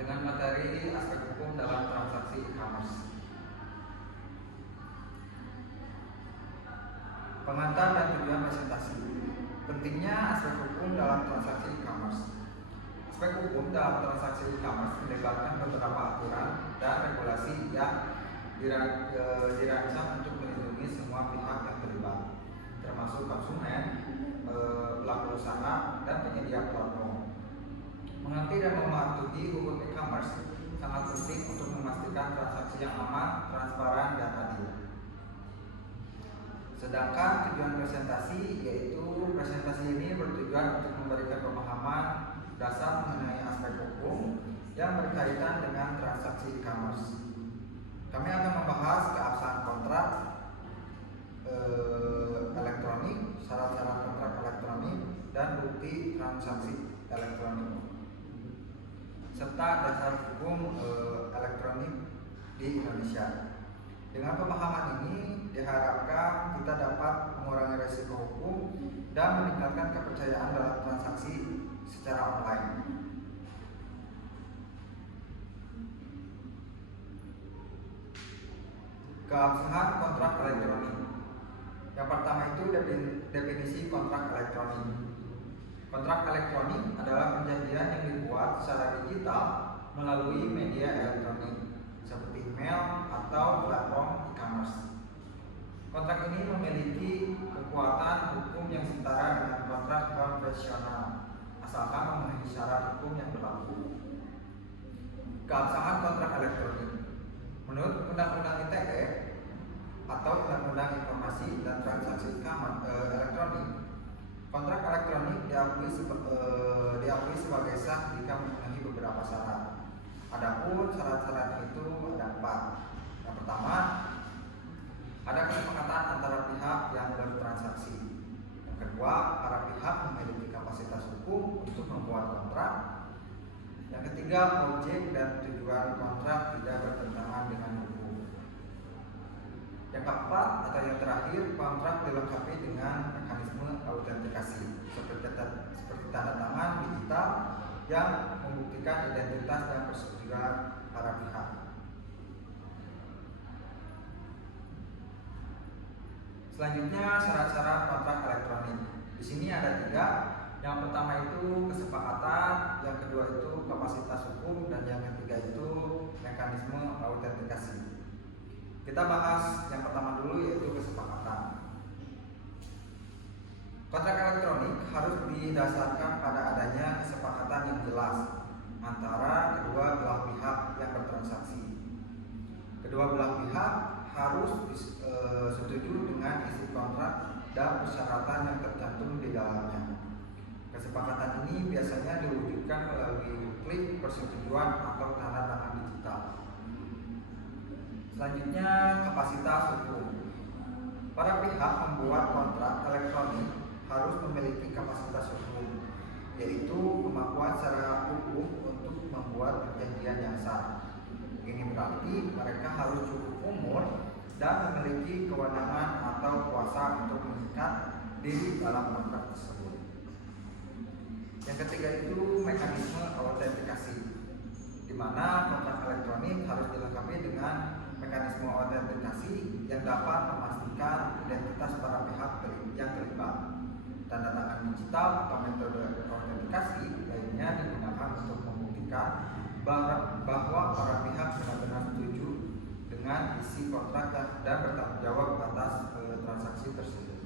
dengan materi aspek hukum dalam transaksi e-commerce. Pengantar dan tujuan presentasi. Pentingnya aspek hukum dalam transaksi e-commerce. Aspek hukum dalam transaksi e-commerce melibatkan beberapa aturan dan regulasi yang dirancang untuk melindungi semua pihak yang terlibat, termasuk konsumen, pelaku usaha, dan penyedia platform. Mengerti dan mematuhi hukum e-commerce sangat penting untuk memastikan transaksi yang aman, transparan, dan adil. Sedangkan tujuan presentasi yaitu presentasi ini bertujuan untuk memberikan pemahaman dasar mengenai aspek hukum yang berkaitan dengan transaksi e-commerce. Kami akan membahas keabsahan kontrak elektronik, syarat-syarat kontrak elektronik, dan bukti transaksi elektronik, serta dasar hukum elektronik di Indonesia. Dengan pemahaman ini diharapkan kita dapat mengurangi risiko hukum dan meningkatkan kepercayaan dalam transaksi secara online. Keabsahan kontrak elektronik. Yang pertama itu definisi kontrak elektronik. Kontrak elektronik adalah perjanjian yang dibuat secara digital melalui media elektronik seperti email atau platform e-commerce. Kontrak ini memiliki kekuatan hukum yang setara dengan kontrak konvensional, asalkan memenuhi syarat hukum yang berlaku. Keabsahan kontrak elektronik. Menurut Undang-Undang ITE atau Undang-Undang Informasi dan Transaksi Elektronik, kontrak elektronik diakui sebagai sah jika memenuhi beberapa syarat. Adapun syarat-syarat itu ada 4. Yang pertama, ada kesepakatan antara pihak yang bertransaksi. Yang kedua, para pihak memiliki kapasitas hukum untuk membuat kontrak. Yang ketiga, objek dan tujuan kontrak tidak bertentangan dengan hukum. Yang keempat atau yang terakhir, kontrak dilengkapi dengan mekanisme autentikasi seperti tanda tangan digital yang membuktikan identitas dan persetujuan para pihak. Selanjutnya, syarat-syarat kontrak elektronik. Di sini ada 3. Yang pertama itu kesepakatan, yang kedua itu kapasitas hukum, dan yang ketiga itu mekanisme autentikasi. Kita bahas yang pertama dulu, yaitu kesepakatan. Kontrak elektronik harus didasarkan pada adanya kesepakatan yang jelas antara kedua belah pihak yang bertransaksi. Kedua belah pihak harus setuju dengan isi kontrak dan persyaratan yang tercantum di dalamnya. Kesepakatan ini biasanya diwujudkan melalui klik persetujuan atau tanda tangan digital. Selanjutnya, kapasitas hukum. Para pihak membuat kontrak elektronik harus memiliki kapasitas hukum, yaitu kemampuan secara hukum untuk membuat perjanjian yang sah. Ini berarti mereka harus cukup umur dan memiliki kewenangan atau kuasa untuk mengikat diri dalam kontrak tersebut. Yang ketiga itu mekanisme autentikasi, di mana kontrak elektronik harus dilengkapi dengan mekanisme autentikasi yang dapat memastikan identitas para pihak yang terlibat. Tanda tangan digital atau metode autentikasi lainnya digunakan untuk membuktikan bahwa para pihak benar-benar setuju dengan isi kontrak dan bertanggung jawab atas transaksi tersebut.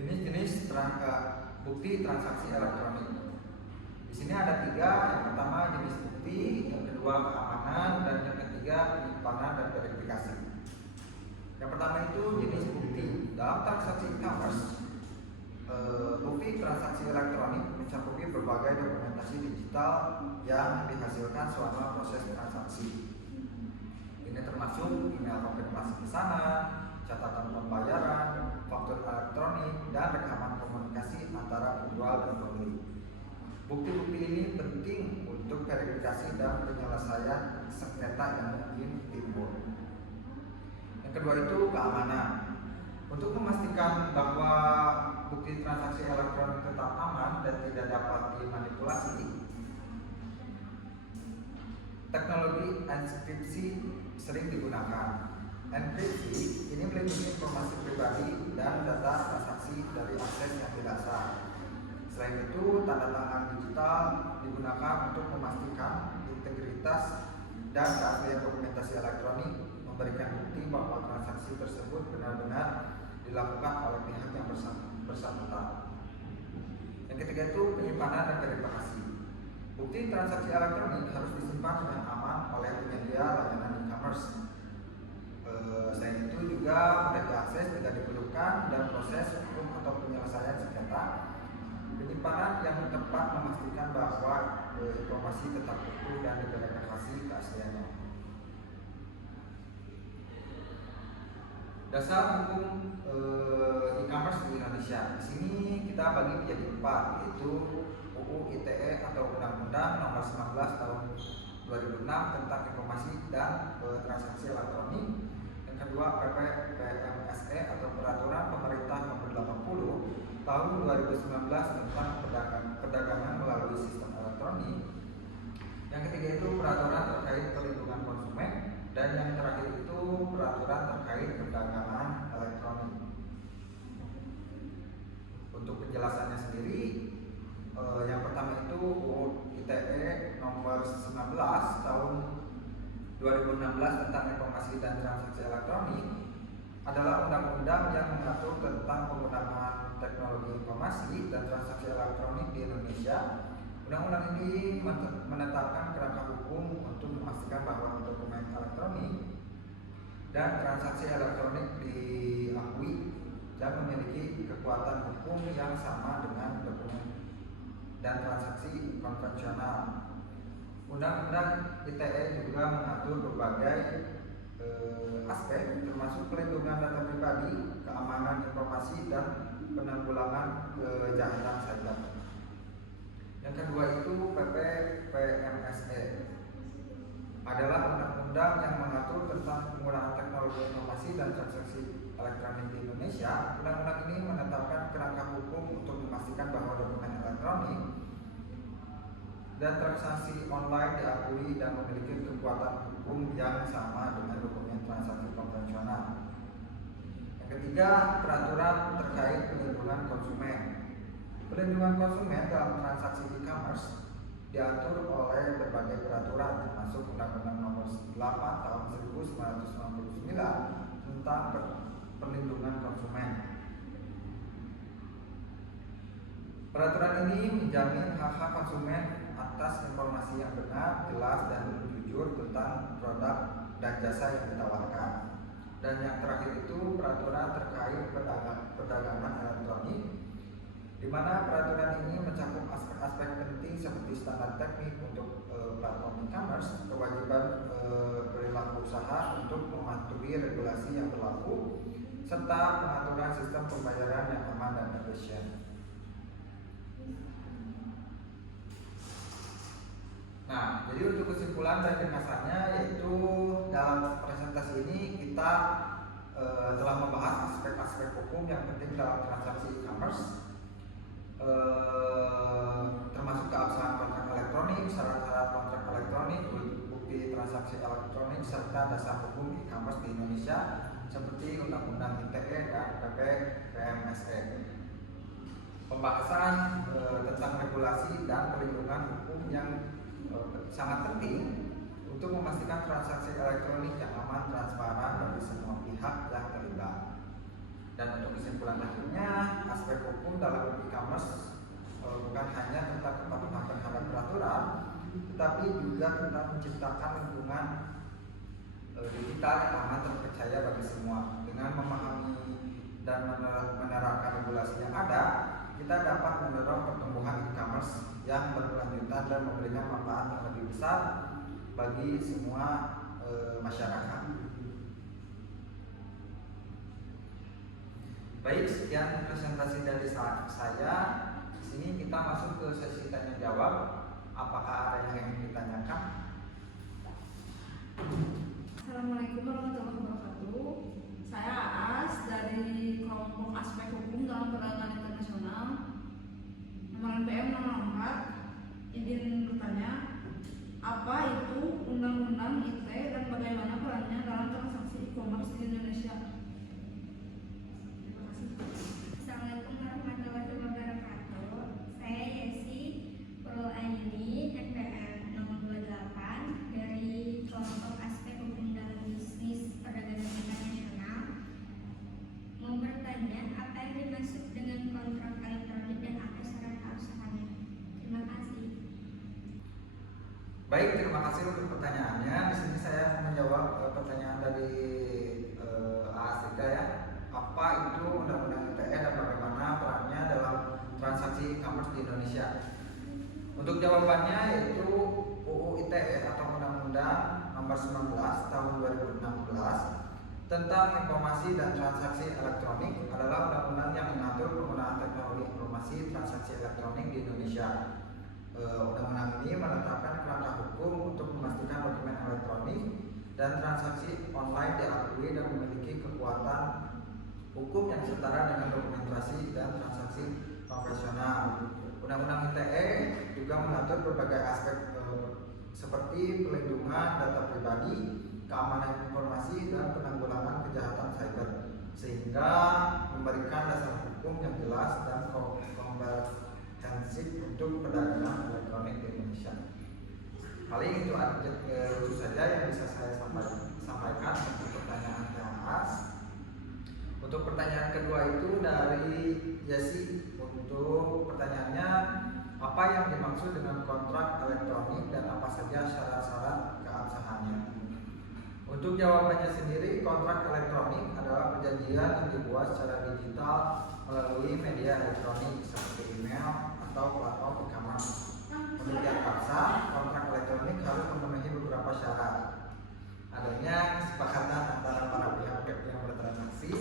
Jenis-jenis bukti transaksi elektronik. Di sini ada 3. Yang pertama jenis bukti, yang kedua keamanan, dan yang ketiga penyimpanan dan verifikasi. Yang pertama itu jenis bukti. Dalam transaksi e-commerce, bukti transaksi elektronik mencakupi berbagai dokumentasi digital yang dihasilkan selama proses transaksi. Ini termasuk email konfirmasi pesanan, catatan pembayaran, faktur elektronik, dan rekaman komunikasi antara penjual dan pembeli. Bukti-bukti ini penting untuk verifikasi dan penyelesaian sengketa yang mungkin timbul. Yang kedua itu keamanan. Untuk memastikan bahwa bukti transaksi elektronik tidak dapat dimanipulasi, teknologi enkripsi sering digunakan. Enkripsi ini melindungi informasi pribadi dan data transaksi dari akses yang tidak sah. Selain itu, tanda tangan digital digunakan untuk memastikan integritas dan keaslian dokumentasi elektronik, memberikan bukti bahwa transaksi tersebut benar-benar dilakukan oleh pihak yang bersangkutan. Yang ketiga itu penyimpanan dan verifikasi. Bukti transaksi elektronik harus disimpan dengan aman oleh penyedia layanan e-commerce. Selain itu juga mudah diakses, tidak diperlukan dan proses hukum atau penyelesaian sengketa. Penyimpanan yang tepat memastikan bahwa informasi tetap utuh dan diverifikasi keasliannya. Dasar hukum e-commerce di Indonesia. Di sini kita bagi menjadi 4, yaitu UU ITE atau Undang-Undang Nomor 19 Tahun 2006 tentang Informasi dan Transaksi Elektronik. Yang kedua PP PMSE atau Peraturan Pemerintah Nomor 80 Tahun 2019 tentang perdagangan melalui sistem elektronik. Yang ketiga itu peraturan terkait perlindungan konsumen, dan yang terakhir itu peraturan terkait perdagangan elektronik. Untuk penjelasannya sendiri, yang pertama itu UU ITE nomor 19 tahun 2016 tentang informasi dan transaksi elektronik adalah undang-undang yang mengatur tentang penggunaan teknologi informasi dan transaksi elektronik di Indonesia. Undang-undang ini menetapkan kerangka hukum untuk memastikan bahwa dokumen elektronik dan transaksi elektronik diakui dan memiliki kekuatan hukum yang sama dengan dokumen dan transaksi konvensional. Undang-undang ITE juga mengatur berbagai aspek termasuk pelindungan data pribadi, keamanan informasi, dan penanggulangan kejahatan cyber. Yang kedua itu PP PMSE adalah undang-undang yang mengatur tentang penggunaan teknologi informasi dan transaksi elektronik di Indonesia. Undang-undang ini menetapkan kerangka hukum untuk memastikan bahwa dokumen elektronik dan transaksi online diakui dan memiliki kekuatan hukum yang sama dengan dokumen transaksi konvensional. Yang ketiga, peraturan terkait perlindungan konsumen. Perlindungan konsumen dalam transaksi e-commerce diatur oleh berbagai peraturan termasuk Undang-Undang Nomor 8 Tahun 1999 tentang perlindungan konsumen. Peraturan ini menjamin hak-hak konsumen atas informasi yang benar, jelas, dan jujur tentang produk dan jasa yang ditawarkan. Dan yang terakhir itu peraturan terkait perdagangan elektronik, di mana peraturan ini mencakup aspek-aspek penting seperti standar teknik untuk platform e-commerce, kewajiban perilaku usaha untuk mematuhi regulasi yang berlaku, serta pengaturan sistem pembayaran yang aman dan efisien. Nah, jadi untuk kesimpulan dan ringkasannya yaitu dalam presentasi ini kita telah membahas aspek-aspek hukum yang penting dalam transaksi e-commerce, termasuk keabsahan kontrak elektronik, syarat-syarat kontrak elektronik, bukti transaksi elektronik, serta dasar hukum e-commerce di Indonesia seperti Undang-Undang ITE dan PP PMSE. Pembahasan tentang regulasi dan perlindungan hukum yang sangat penting untuk memastikan transaksi elektronik yang aman, transparan bagi semua pihak yang terlibat. Dan untuk kesimpulan akhirnya, aspek hukum dalam e-commerce bukan hanya tentang kepatuhan terhadap peraturan, tetapi juga tentang menciptakan lingkungan digital yang aman terpercaya bagi semua. Dengan memahami dan menerapkan regulasi yang ada, kita dapat mendorong pertumbuhan e-commerce yang berkelanjutan dan memberikan manfaat yang lebih besar bagi semua masyarakat. Baik, sekian presentasi dari saya. Di sini kita masuk ke sesi tanya jawab. Apakah ada yang ingin ditanyakan? Assalamualaikum warahmatullahi wabarakatuh. Saya Aas dari kelompok aspek hukum dalam perdagangan internasional nomor NPM nomor Baik, terima kasih untuk pertanyaannya. Di sini saya akan menjawab pertanyaan dari Astika ya. Apa itu Undang-Undang ITE dan bagaimana perannya dalam transaksi e-commerce di Indonesia? Untuk jawabannya yaitu UU ITE atau Undang-Undang Nomor 19 Tahun 2016 tentang informasi dan transaksi elektronik adalah undang-undang yang mengatur penggunaan teknologi informasi transaksi elektronik di Indonesia. Undang-undang ini menetapkan kerangka hukum untuk memastikan dokumen elektronik dan transaksi online diakui dan memiliki kekuatan hukum yang setara dengan dokumentasi dan transaksi konvensional. Undang-undang ITE juga mengatur berbagai aspek seperti pelindungan data pribadi, keamanan informasi, dan penanggulangan kejahatan cyber, sehingga memberikan dasar hukum yang jelas dan komprehensif untuk perdagangan elektronik di Indonesia. Paling itu saja yang bisa saya sampaikan untuk pertanyaan THAS. Untuk pertanyaan kedua itu dari Jesse. Untuk pertanyaannya, apa yang dimaksud dengan kontrak elektronik dan apa saja syarat-syarat keabsahannya? Untuk jawabannya sendiri, kontrak elektronik adalah perjanjian yang dibuat secara digital melalui media elektronik seperti email atau platform e-commerce. Untuk yang paksa, kontrak elektronik harus memenuhi beberapa syarat. Adanya kesepakatan antara para pihak yang bertransaksi,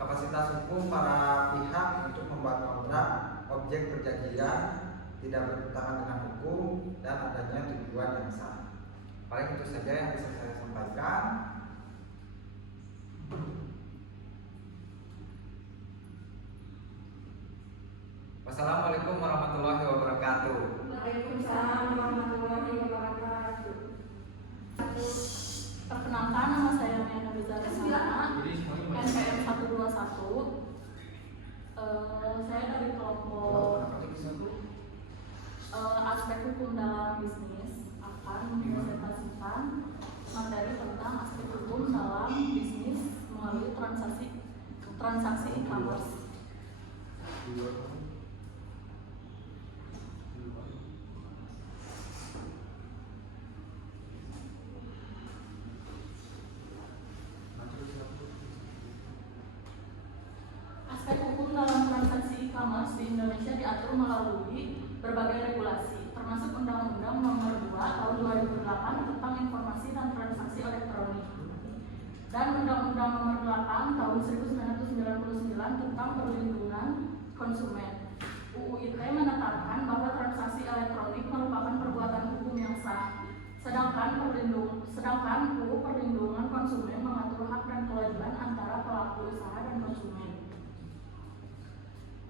kapasitas hukum para pihak untuk membuat kontrak, objek perjanjian tidak bertentangan dengan hukum, dan adanya tujuan yang sah. Paling itu saja yang bisa saya sampaikan. Wassalamualaikum warahmatullahi wabarakatuh. Waalaikumsalam warahmatullahi wabarakatuh. Perkenalkan, nama saya Mena Bizara Sana, NPM 121. Saya dari kelompok aspek hukum dalam bisnis akan mempresentasikan materi tentang aspek hukum dalam bisnis melalui transaksi e-commerce. Aspek hukum dalam transaksi e-commerce di Indonesia diatur melalui berbagai regulasi, termasuk Undang-Undang Nomor 2 Tahun 2008 tentang Informasi dan Transaksi Elektronik dan Undang-Undang Nomor 8 Tahun 1999 tentang Perlindungan Konsumen. UU ITE menetapkan bahwa transaksi elektronik merupakan perbuatan hukum yang sah, sedangkan UU Perlindungan Konsumen mengatur hak dan kewajiban antara pelaku usaha dan konsumen.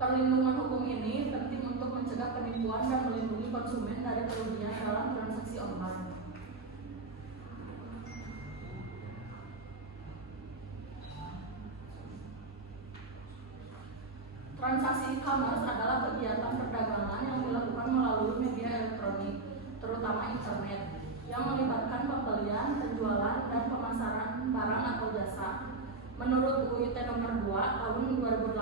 Perlindungan hukum ini penting untuk mencegah penipuan dan melindungi konsumen dari kerugian dalam transaksi online. Transaksi e-commerce adalah kegiatan perdagangan yang dilakukan melalui media elektronik, terutama internet, yang melibatkan pembelian, penjualan, dan pemasaran barang atau jasa. Menurut UU ITE Nomor 2 Tahun 2008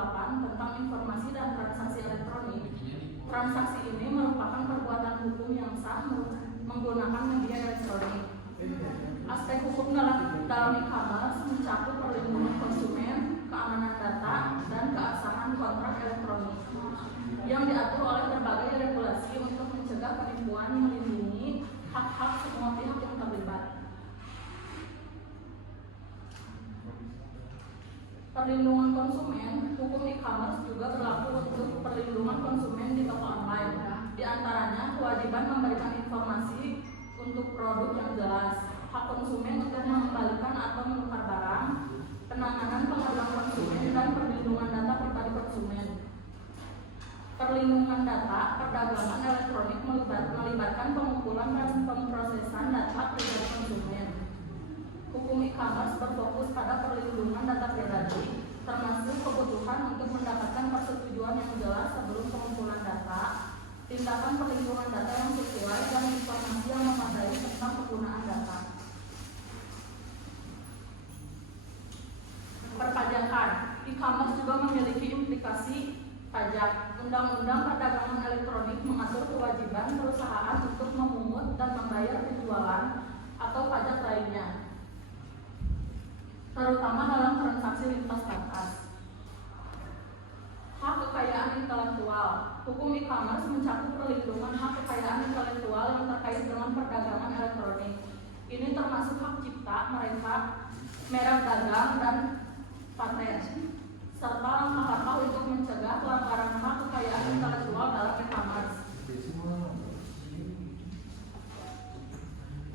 tentang Informasi dan Transaksi Elektronik, transaksi ini merupakan perbuatan hukum yang sah menggunakan media elektronik. Aspek hukum dalam e-commerce mencakup perlindungan konsumen, keamanan data, dan keabsahan kontrak elektronik yang diatur oleh berbagai regulasi untuk mencegah penipuan, melindungi hak-hak semua pihak yang terlibat. Perlindungan konsumen, hukum e-commerce juga berlaku untuk perlindungan konsumen di toko online. Di antaranya, kewajiban memberikan informasi untuk produk yang jelas, hak konsumen untuk mengembalikan atau menukar barang, penanganan pengaduan konsumen, dan perlindungan data pribadi konsumen. Perlindungan data perdagangan elektronik melibatkan pengumpulan dan pemrosesan data pribadi konsumen. Hukum e-commerce berfokus pada perlindungan data pribadi, termasuk kebutuhan untuk mendapatkan persetujuan yang jelas sebelum pengumpulan data, tindakan perlindungan data yang sesuai, dan informasi yang memadai tentang penggunaan data. Perpajakan, e-commerce juga memiliki implikasi pajak. Undang-Undang Perdagangan Elektronik mengatur kewajiban perusahaan untuk memungut dan membayar penjualan atau pajak lainnya, terutama dalam transaksi lintas batas. Hak kekayaan intelektual. Hukum e-commerce mencakup perlindungan hak kekayaan intelektual yang terkait dengan perdagangan elektronik. Ini termasuk hak cipta mereka, merek dagang, dan paten, serta langkah-langkah untuk mencegah pelanggaran hak kekayaan intelektual dalam e-commerce.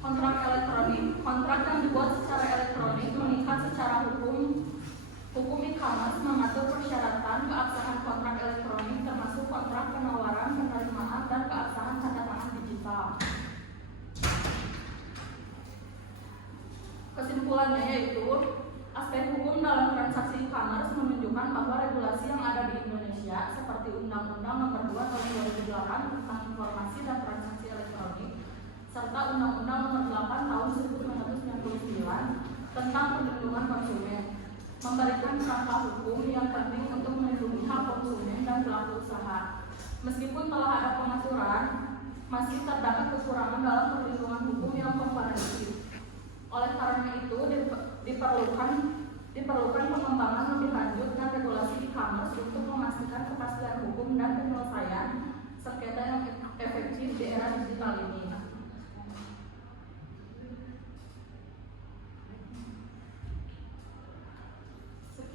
Kontrak elektronik. Kontrak yang dibuat secara elektronik mengikat secara hukum. Hukum e-commerce mengatur persyaratan keabsahan kontrak elektronik termasuk kontrak penawaran, penerimaan, dan keabsahan tanda tangan digital. Kesimpulannya yaitu aspek hukum dalam transaksi e-commerce menunjukkan bahwa regulasi yang ada di Indonesia seperti Undang-Undang Nomor 2 Tahun 2008 tentang Informasi dan Transaksi Elektronik serta Undang-Undang Nomor 8 Tahun 1999 tentang Perlindungan Konsumen memberikan kerangka hukum yang penting untuk melindungi hak konsumen dan pelaku usaha. Meskipun telah ada pengaturan, masih terdapat kekurangan dalam perlindungan hukum yang komprehensif. Oleh karena itu, diperlukan pengembangan lebih lanjut dan regulasi e-commerce untuk memastikan kepastian hukum dan penyelesaian sengketa yang efektif di era digital ini.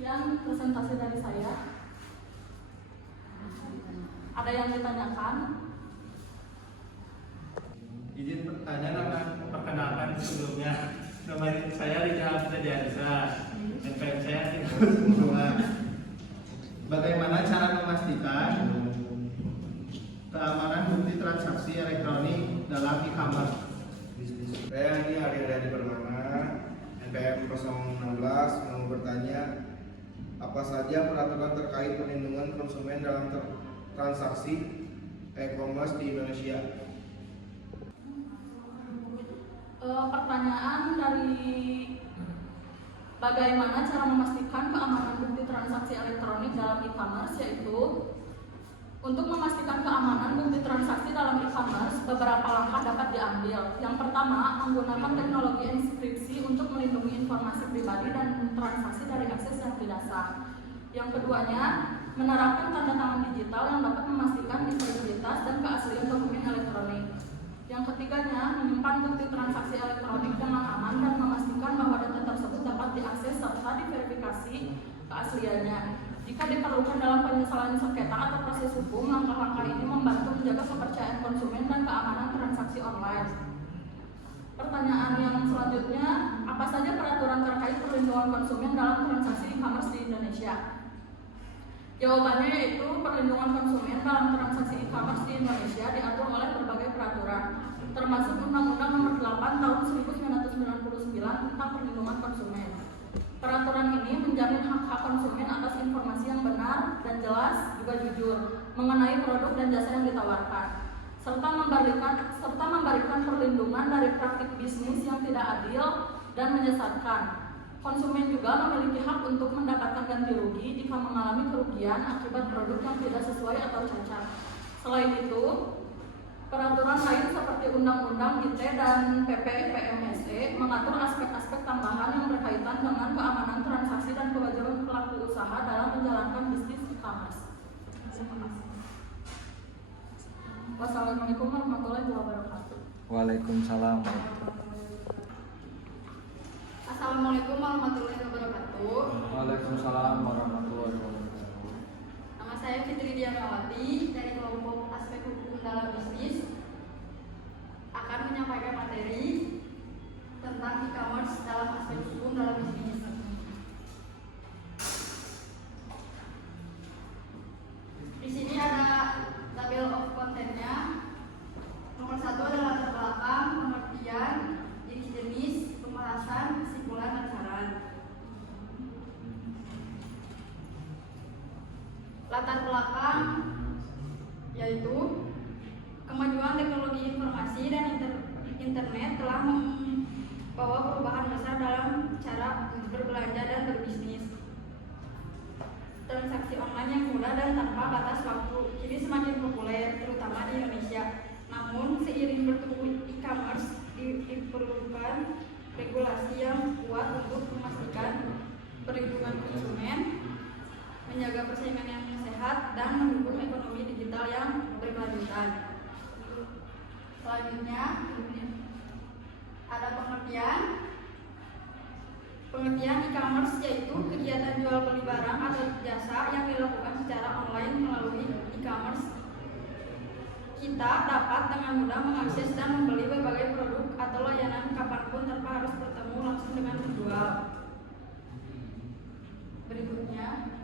Sekian presentasi dari saya. Ada yang ditanyakan? Izin pertanyaan akan perkenalkan sebelumnya. Nama saya Rizal Frediansa. NPM saya semua. Bagaimana cara memastikan keamanan bukti transaksi elektronik dalam e-commerce? Saya ini Arya Permana, NPM 016, mau bertanya apa saja peraturan terkait perlindungan konsumen dalam transaksi e-commerce di Indonesia? Pertanyaan dari bagaimana cara memastikan keamanan bukti transaksi elektronik dalam e-commerce, yaitu untuk memastikan keamanan bukti transaksi dalam e-commerce, beberapa langkah dapat diambil. Yang pertama, menggunakan teknologi enkripsi untuk melindungi informasi pribadi dan transaksi dari akses yang tidak sah. Yang keduanya, menerapkan tanda tangan digital yang dapat memastikan integritas dan keaslian dokumen elektronik. Yang ketiganya, menyimpan bukti transaksi elektronik dengan aman dan memastikan bahwa data tersebut dapat diakses serta diverifikasi keasliannya. Jika diperlukan dalam penyelesaian sengketa atau proses hukum, langkah-langkah ini membantu menjaga kepercayaan konsumen dan keamanan transaksi online. Pertanyaan yang selanjutnya, apa saja peraturan terkait perlindungan konsumen dalam transaksi e-commerce di Indonesia? Jawabannya yaitu perlindungan konsumen dalam transaksi e-commerce di Indonesia diatur oleh berbagai peraturan, termasuk Undang-Undang Nomor 8 Tahun 1999 tentang Perlindungan Konsumen. Peraturan ini menjamin hak-hak konsumen atas informasi yang benar dan jelas juga jujur mengenai produk dan jasa yang ditawarkan, serta memberikan perlindungan dari praktik bisnis yang tidak adil dan menyesatkan. Konsumen juga memiliki hak untuk mendapatkan ganti rugi jika mengalami kerugian akibat produk yang tidak sesuai atau cacat. Selain itu, peraturan lain seperti Undang-Undang ITE dan PP-PMSE mengatur aspek-aspek tambahan yang berkaitan dengan keamanan transaksi dan kewajiban pelaku usaha dalam menjalankan bisnis e-commerce. Wassalamualaikum warahmatullahi wabarakatuh. Waalaikumsalam. Assalamualaikum warahmatullahi wabarakatuh. Waalaikumsalam warahmatullahi wabarakatuh. Nama saya Fitri Dianawati dari kelompok aspek hukum dalam bisnis akan menyampaikan materi tentang e-commerce dalam aspek hukum dalam bisnis. Di sini ada tabel of kontennya. Nomor 1 adalah latar belakang, pengertian, jenis, pembahasan, kesimpulan, dan saran. Latar belakang yaitu kemajuan teknologi informasi dan internet telah membawa perubahan besar dalam cara berbelanja dan berbisnis. Transaksi online yang mudah dan tanpa batas waktu kini semakin populer, terutama di Indonesia. Namun, seiring bertumbuh e-commerce sehat dan mendukung ekonomi digital yang berkelanjutan. Selanjutnya ada pengertian e-commerce, yaitu kegiatan jual beli barang atau jasa yang dilakukan secara online melalui e-commerce. Kita dapat dengan mudah mengakses dan membeli berbagai produk atau layanan kapanpun tanpa harus bertemu langsung dengan penjual. Berikutnya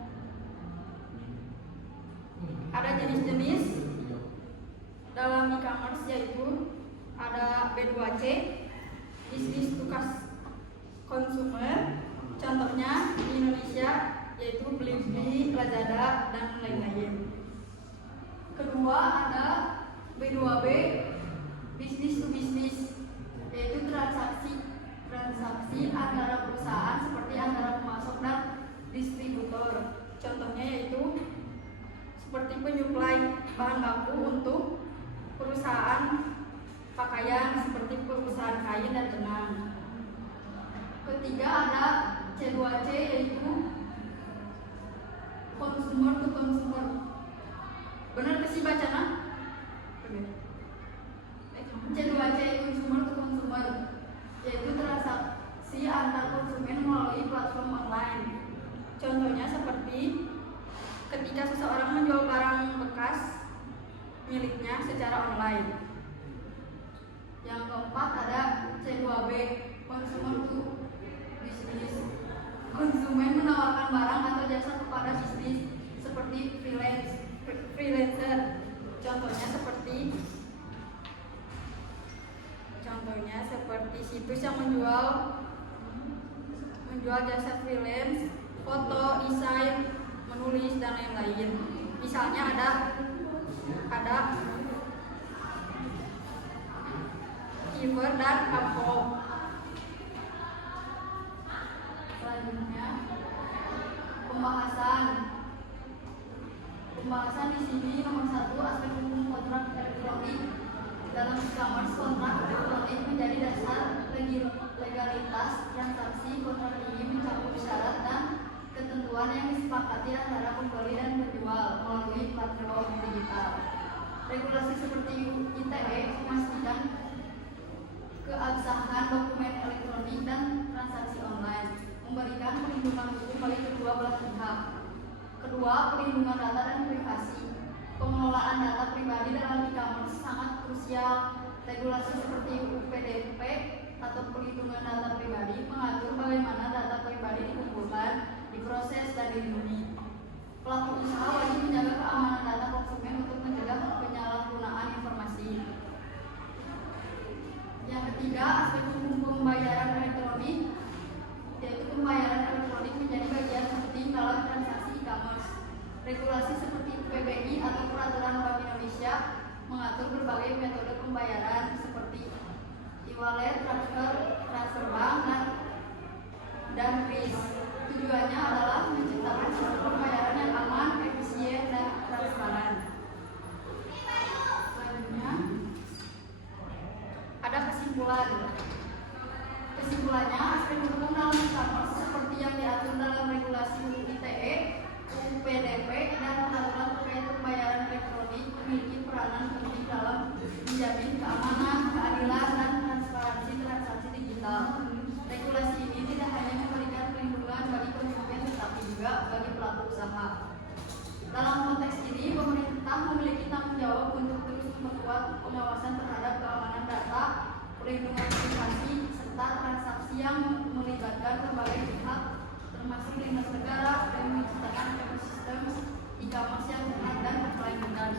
ada jenis-jenis dalam e-commerce, yaitu ada B2C, bisnis to consumer. Contohnya di Indonesia yaitu Blibli, Lazada, dan lain-lain. Kedua ada B2B, bisnis to bisnis, yaitu transaksi antara perusahaan seperti antara pemasok dan distributor. Contohnya yaitu seperti penyuplai bahan baku untuk perusahaan pakaian seperti perusahaan kain dan benang. Ketiga ada C2C, yaitu consumer to consumer. Benar ke sih bacana? C2C consumer to consumer, yaitu transaksi antar konsumen melalui platform online. Contohnya seperti ketika seseorang menjual barang bekas miliknya secara online. Yang keempat ada C2B, consumer to business. Konsumen menawarkan barang atau jasa kepada bisnis seperti freelancer. Contohnya seperti situs yang menjual jasa freelance, foto, desain, menulis, dan lain-lain. Misalnya ada Fiverr dan Upwork. Selanjutnya pembahasan di sini nomor 1, aspek hukum kontrak elektronik. Dalam e-commerce, kontrak elektronik menjadi dasar legalitas transaksi. Kontrak ini mencakup syarat dan ketentuan yang disepakati antara pembeli dan penjual melalui platform digital. Regulasi seperti ITE memastikan keabsahan dokumen elektronik dan transaksi online, memberikan perlindungan hukum bagi kedua belah pihak. Kedua, perlindungan data dan privasi. Pengelolaan data pribadi dalam e-commerce sangat krusial. Regulasi seperti UPDP atau perlindungan data pribadi mengatur bagaimana data pribadi dikumpulkan, diproses, dan dilindungi. Pelaku usaha wajib menjaga keamanan data konsumen untuk mencegah penyalahgunaan informasi. Yang ketiga, aspek hukum pembayaran elektronik, yaitu pembayaran elektronik menjadi bagian penting dalam transaksi e-commerce. Regulasi seperti PBI atau Peraturan Bank Indonesia mengatur berbagai metode pembayaran seperti e-wallet, transfer bank, dan kris. Tujuannya adalah menciptakan sistem pembayaran yang aman, efisien, dan transparan. Selanjutnya ada kesimpulannya, aspek hukum dalam e-commerce seperti yang diatur dalam regulasi ITE, UPDP, dan peraturan terkait pembayaran elektronik memiliki peranan penting dalam menjamin keamanan, keadilan, dan transparansi transaksi digital. Regulasi ini tidak hanya memberikan perlindungan bagi konsumen tetapi juga bagi pelaku usaha. Dalam konteks ini, pemerintah memiliki tanggung jawab untuk terus memperkuat pengawasan terhadap keamanan data, perlindungan privasi, serta transaksi yang melibatkan berbagai pihak, termasuk lintas negara, dan menciptakan ekosistem e-commerce yang sehat dan berkelanjutan.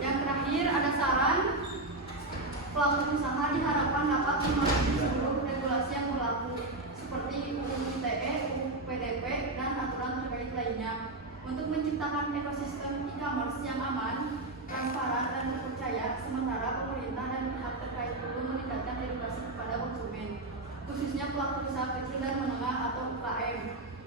Yang terakhir ada saran. Pelaku usaha diharapkan dapat memahami seluruh regulasi yang berlaku seperti UU ITE, UU PDP, dan aturan terkait lainnya untuk menciptakan ekosistem e-commerce yang aman, transparan, dan terpercaya. Sementara pemerintah dan pihak terkait perlu meningkatkan edukasi kepada konsumen, khususnya pelaku usaha kecil dan menengah atau UKM,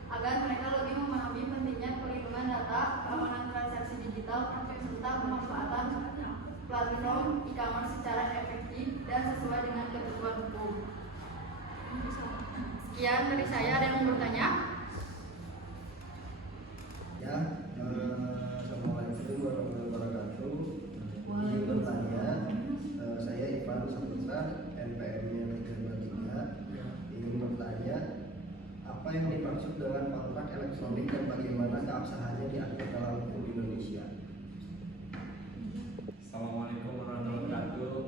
agar mereka lebih memahami pentingnya perlindungan data, keamanan transaksi digital, serta pemanfaatan platform e-commerce secara efektif dan sesuai dengan ketentuan hukum. Sekian dari saya. Ada yang mau bertanya? elektronik dan bagaimana keabsahannya diatur dalam hukum Indonesia? Assalamualaikum warahmatullahi wabarakatuh.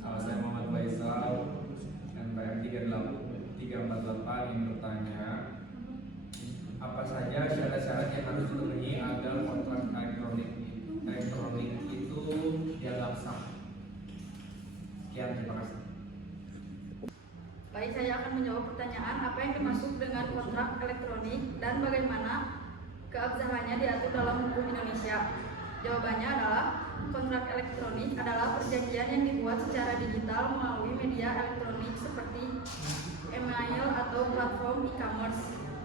Saya Muhammad Faisal, NPM 348 ingin bertanya, apa saja syarat-syarat yang harus dipenuhi agar kontrak elektronik itu dianggap sah? Sekian, terima kasih. Baik, saya akan menjawab pertanyaan apa yang dimaksud dengan kontrak elektronik dan bagaimana keabsahannya diatur dalam hukum Indonesia. Jawabannya adalah kontrak elektronik adalah perjanjian yang dibuat secara digital melalui media elektronik seperti email atau platform e-commerce.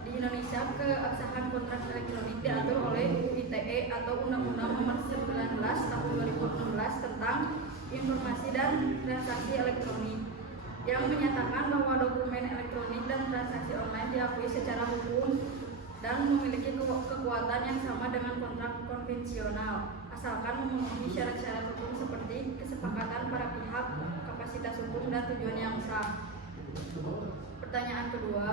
Di Indonesia, keabsahan kontrak elektronik diatur oleh UU ITE atau Undang-Undang Nomor 19 Tahun 2016 tentang Informasi dan Transaksi Elektronik, yang menyatakan bahwa dokumen elektronik dan transaksi online diakui secara hukum dan memiliki kekuatan yang sama dengan kontrak konvensional, asalkan memenuhi syarat-syarat hukum seperti kesepakatan para pihak, kapasitas hukum, dan tujuan yang sah. Pertanyaan kedua,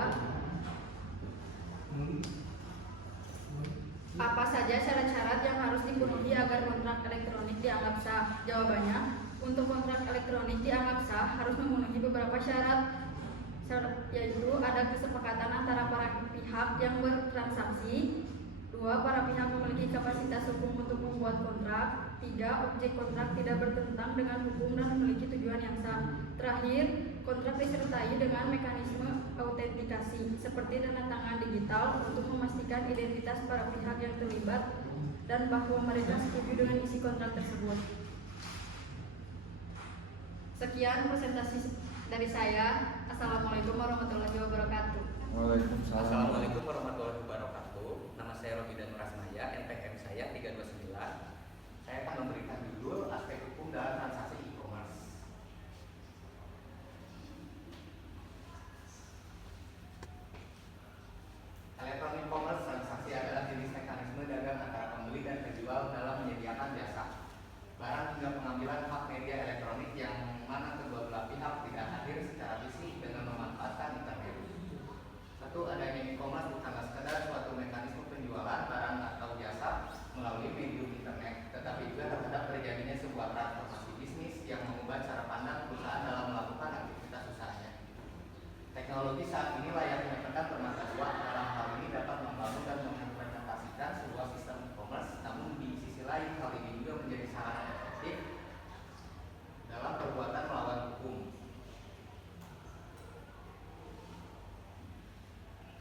apa saja syarat-syarat yang harus dipenuhi agar kontrak elektronik dianggap sah? Jawabannya, untuk kontrak elektronik dianggap sah harus memenuhi beberapa syarat, yaitu ada kesepakatan antara para pihak yang bertransaksi. 2. Para pihak memiliki kapasitas hukum untuk membuat kontrak. 3. Objek kontrak tidak bertentangan dengan hukum dan memiliki tujuan yang sah. Terakhir, kontrak disertai dengan mekanisme autentikasi seperti tanda tangan digital untuk memastikan identitas para pihak yang terlibat dan bahwa mereka setuju dengan isi kontrak tersebut. Sekian presentasi dari saya. Assalamualaikum warahmatullahi wabarakatuh. Waalaikumsalam. Assalamualaikum warahmatullahi wabarakatuh. Nama saya Robidan Rasmaya, NPM saya 329. Saya akan memberikan judul aspek hukum dalam transaksi e-commerce. Electronic commerce transaksi adalah jenis mekanisme dagang antara pembeli dan penjual dalam menyediakan jasa, barang hingga pengambilan hak media elektronik yang mana kedua belah pihak tidak hadir secara fisik dengan memanfaatkan internet. Satu, adanya e-commerce bukanlah sekedar suatu mekanisme penjualan barang atau jasa melalui medium internet, tetapi juga terhadap terjadinya sebuah transformasi bisnis yang mengubah cara pandang perusahaan dalam melakukan aktivitas usahanya. Teknologi saat ini layaknya pedang bermata dua. Dalam hal ini dapat membangun dan mengimplementasikan sebuah sistem e-commerce, namun di sisi lain hal ini juga menjadi sarana efektif dalam perbuatan melawan hukum.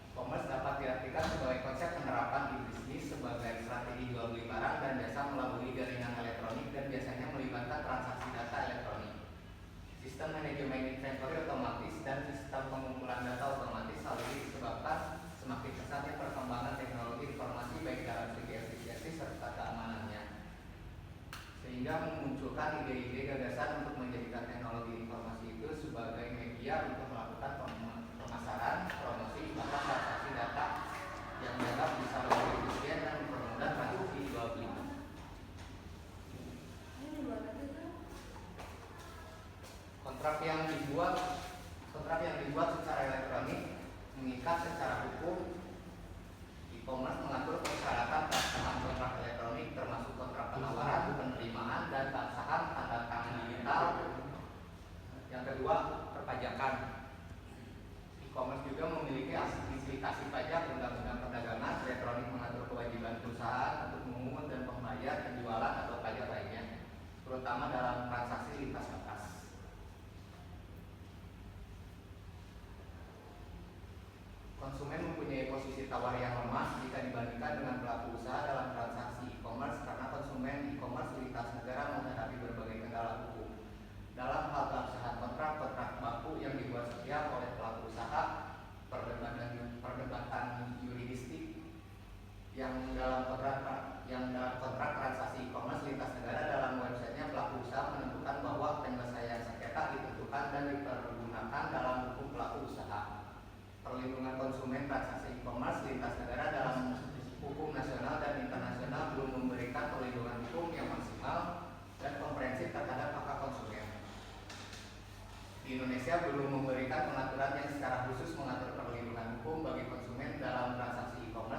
E-commerce dapat diartikan sebagai konsep penerapan di bisnis sebagai strategi jual beli barang dan jasa melalui jaringan elektronik dan biasanya melibatkan transaksi data elektronik, sistem manajemen inventory otomatis, dan sistem pengumpulan data otomatis. Hal ini disebabkan semakin pesatnya perkembangan teknologi informasi baik dalam segi efisiensi serta keamanannya, sehingga memunculkan ide-ide gagasan untuk menjadikan teknologi informasi itu sebagai media untuk melakukan pemasaran, promosi, bahkan transaksi data yang dianggap bisa lebih efisien dan mempermudah transaksi jual beli. Kontrak yang dibuat secara elektronik mengikat secara hukum. E-commerce mengatur persyaratan pelaksanaan kontrak elektronik termasuk kontrak penawaran, penerimaan, dan keabsahan tanda tangan digital. Yang kedua, perpajakan. E-commerce juga memiliki administrasi pajak. Undang-undang perdagangan elektronik mengatur kewajiban perusahaan untuk memungut dan membayar penjualan atau pajak lainnya, terutama dalam transaksi lintas batas. Konsumen mempunyai posisi tawar yang lemah jika dibandingkan dengan pelaku usaha dalam transaksi e-commerce karena konsumen e-commerce lintas negara menghadapi berbagai kendala hukum. Dalam hal keabsahan kontrak baku yang dibuat setiap oleh pelaku usaha, perdebatan yuridistik yang dalam kontrak transaksi e-commerce lintas negara. Dalam websitenya pelaku usaha menentukan bahwa penyelesaian sengketa ditentukan dan dipergunakan dalam hukum pelaku usaha. Perlindungan konsumen transaksi e-commerce lintas negara dalam hukum nasional dan internasional belum memberikan perlindungan hukum yang maksimal dan komprehensif terhadap hak konsumen. Di Indonesia belum memberikan pengaturan yang secara khusus mengatur perlindungan hukum bagi konsumen dalam transaksi e-commerce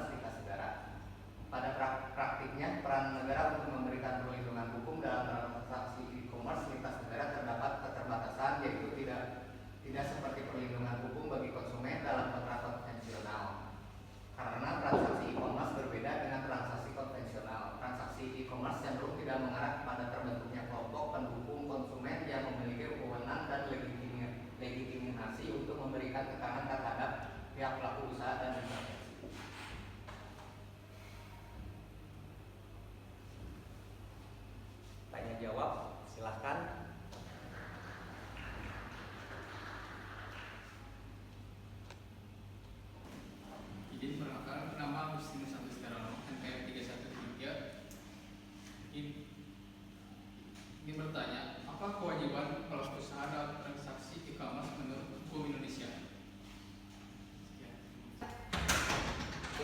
tidak mengarah kepada terbentuknya kelompok pendukung konsumen yang memiliki wewenang dan legitimasi untuk memberikan tekanan terhadap pihak pelaku usaha dan investasi. Tanya jawab, silahkan. Izin perkenalkan, nama Agustinus Santos Karano, NPM 313. Ini bertanya, apa kewajiban pelaku usaha dalam transaksi e-commerce menurut hukum Indonesia? Sekian.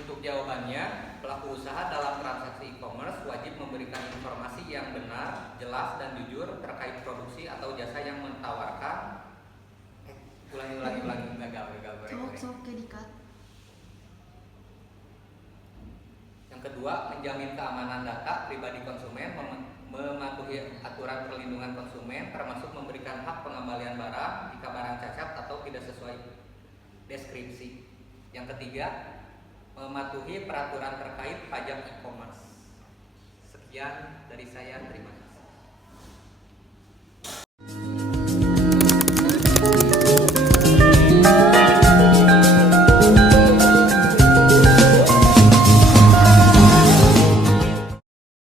Untuk jawabannya, pelaku usaha dalam transaksi e-commerce wajib memberikan informasi yang benar, jelas, dan jujur terkait produksi atau jasa yang menawarkan. Ulangi, gagal. Yang kedua, menjamin keamanan data pribadi konsumen, mematuhi aturan perlindungan konsumen, termasuk memberikan hak pengembalian barang jika barang cacat atau tidak sesuai deskripsi. Yang ketiga, mematuhi peraturan terkait pajak e-commerce. Sekian dari saya, terima kasih.